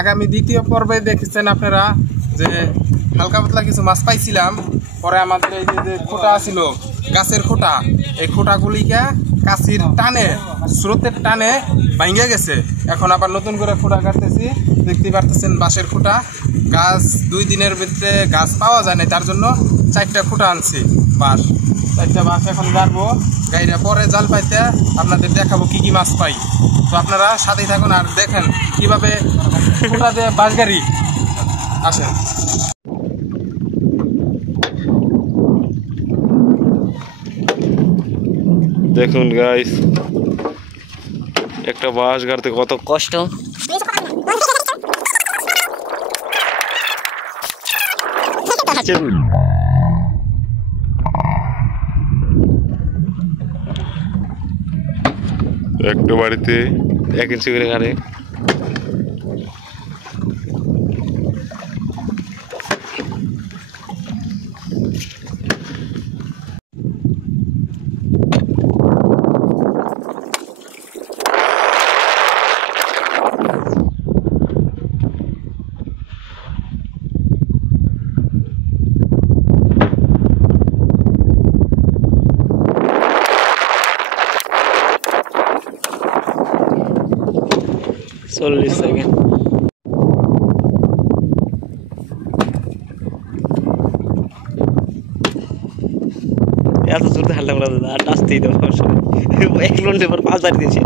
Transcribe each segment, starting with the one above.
আগামী দ্বিতীয় পর্বে দেখেছেন আপনারা যে হালকা পাতলা কিছু মাছ পাইছিলাম। পরে আমাদের এই যে খোঁটা ছিল গাছের খোঁটা, এই খোঁটাগুলিকে কাশির টানে স্রোতের টানে ভাঙে গেছে। এখন আবার নতুন করে খোঁটা কাটতেছি। দেখতে পারতেছেন বাঁশের খোঁটা। গাছ 2 দিনের ভিতরে গাছ পাওয়া যায় না, তার জন্য 4টা খোঁটা আনছি বাঁশ। 4টা বাঁশ এখন গাড়বো, গাইরা পরে জাল পাইতে আপনাদের দেখাবো কি কি মাছ পাই। তো আপনারা সাথেই থাকুন আর দেখেন কিভাবে খোঁটা দিয়ে বাঁশ গাড়ি। আসেন। দেখুন গাইস, একটা বাঁশ গাড়তে কত কষ্ট। একটা বাড়িতে 1 ইঞ্চি করে গাড়ে। চল্লিশ সেকেন্ড। এত জোরতে হারলাম না দাদা, আর আসতেই দেবো 1 কিলোমিটার পর 5 দাঁড়িয়ে দিয়েছে।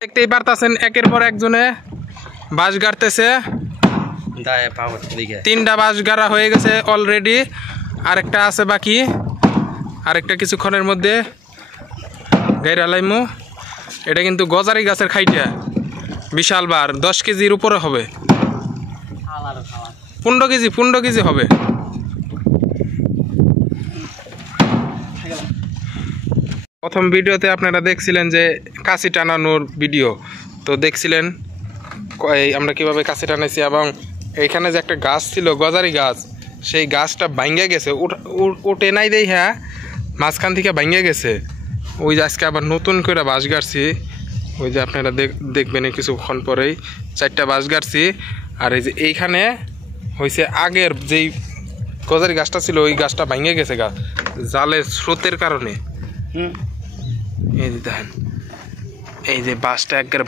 দেখতেই পারতেছেন একের পর একজনে বাঁশ গাড়তেছে। 3টা বাঁশ গাড়া হয়ে গেছে অলরেডি, আরেকটা আছে বাকি। আরেকটা কিছুক্ষণের মধ্যে গাইরা লাইমু। এটা কিন্তু গজারি গাছের খাইটা, বিশাল বার 10 কেজির উপরে হবে, 15 কেজি হবে। প্রথম ভিডিওতে আপনারা দেখছিলেন যে কাশি টানানোর ভিডিও, তো দেখছিলেন আমরা কিভাবে কাশি টানাইছি। এবং এইখানে যে একটা গাছ ছিল গজারি গাছ, সেই গাছটা ভাঙ্গে গেছে, উঠে নাই দেই। হ্যাঁ, মাঝখান থেকে ভাঙ্গে গেছে। ওই যে আজকে আবার নতুন করে বাঁশ গাড়ছি। ওই যে আপনারা দেখবেন কিছুক্ষণ পরেই 4টা বাঁশ গাড়ছি। আর এই যে এইখানে হয়েছে আগের যেই গজারি গাছটা ছিল ওই গাছটা ভাঙ্গে গেছে জালের স্রোতের কারণে। এই যে দেখেন, এই যে বাঁশটা একবার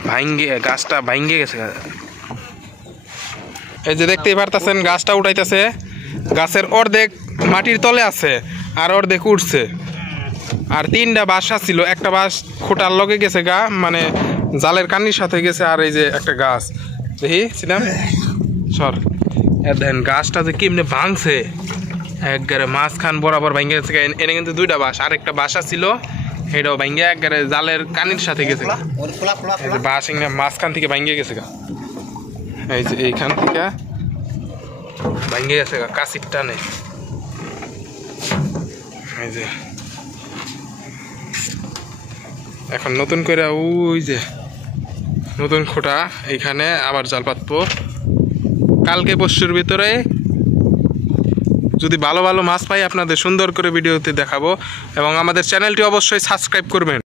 গাছটা ভাঙ্গে গেছে। এই যে দেখতেই পারতেছেন গাছটা উঠাইতেছে। গাছের অর্ধেক মাটির তলে আছে আর অর্ধেক উঠছে। আর 3টা বাঁশ ছিল, একটা বাঁশ খোঁটার লগে গেছে মানে জালের কানির সাথে গেছে। আর এই যে একটা গাছ দেখি ছিলাম সর, দেখেন গাছটা যে কেমনে ভাঙছে, একবারে মাঝখান বরাবর ভাঙ্গে গেছে। এনে কিন্তু 2টা বাঁশ, আর একটা বাসা ছিল এটাও ভাঙ্গে একবারে জালের কানির সাথে গেছে। বাঁশ মাঝখান থেকে ভাঙ্গে গেছে এই যে এইখান থেকে ভাঙ্গে গেছে কাশির টানে। এই যে এখন নতুন করে ওই যে নতুন খোঁটা, এইখানে আবার জাল পাতবো। কালকে পরশুর ভিতরে যদি ভালো ভালো মাছ পাই আপনাদের সুন্দর করে ভিডিওতে দেখাবো। এবং আমাদের চ্যানেলটি অবশ্যই সাবস্ক্রাইব করবেন।